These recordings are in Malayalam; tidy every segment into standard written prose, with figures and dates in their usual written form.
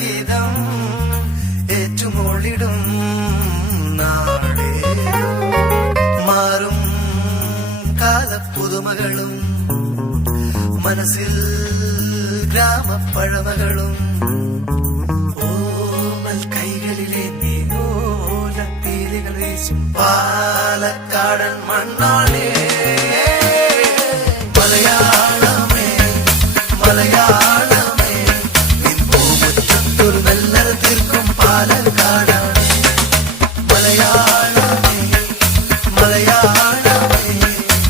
ഗീതം ഏറ്റുമോളിടും നാടേ മാറും കാലപ്പുതുമകളും മനസ്സിൽ ഗ്രാമപ്പഴമകളും ഓമൽ കൈകളിലെ നീലോലപ്പീലികൾ വീശും പാലക്കാടൻ മണ്ണാളേ മലയാളമേ മലയാളമേ നിൻ പൂമുറ്റത്തൊരു വെല്ലറ തീർക്കും പാലക്കാടാണ് മലയാളമേ മലയാളമേ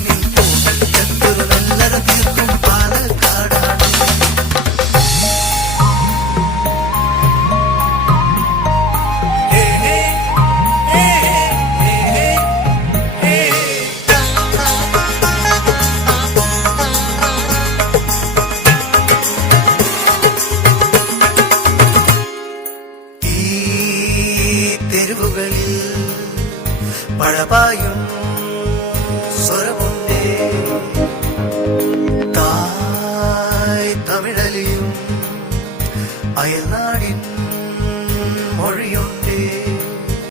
നിൻ പൂമുറ്റത്തൊരു വെല്ലറ തീർക്കും പാലക്കാടാണ് തെരുവുകളിൽ പഴപായും